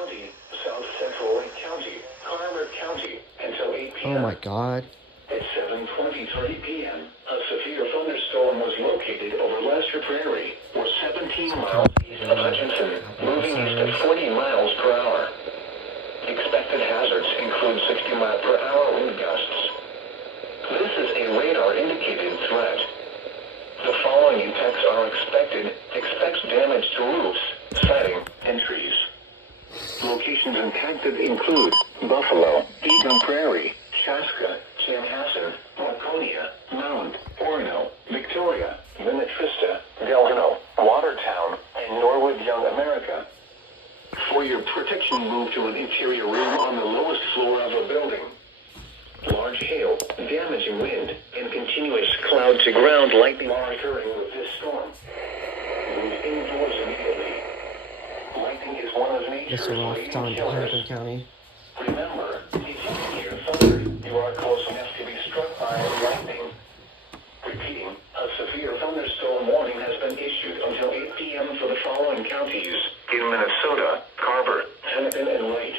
County, South Central Lake County, Carver County, until 8 p.m. Oh my God. At 7:23 p.m., a severe thunderstorm was located over Lester Prairie, or 17 miles east of Hutchinson, moving east at 40 miles per hour. Expected hazards include 60-mile-per-hour wind gusts. This is a radar-indicated threat. The following impacts are expected. Expect damage to roofs, siding, and trees. Locations impacted include Buffalo, Eden Prairie, Chaska, Chanhassen, Laconia, Mound, Orono, Victoria, Minnetrista, Delano, Watertown, and Norwood Young America. For your protection, move to an interior room on the lowest floor of a building. Large hail, damaging wind, and continuous cloud-to-ground lightning are occurring with this storm. Move indoors immediately. Lightning is one of nature's leading killers. Hennepin County. Remember, if you can hear thunder, you are close enough to be struck by lightning. Repeating, a severe thunderstorm warning has been issued until 8 p.m. for the following counties in Minnesota: Carver, Hennepin, and Wright.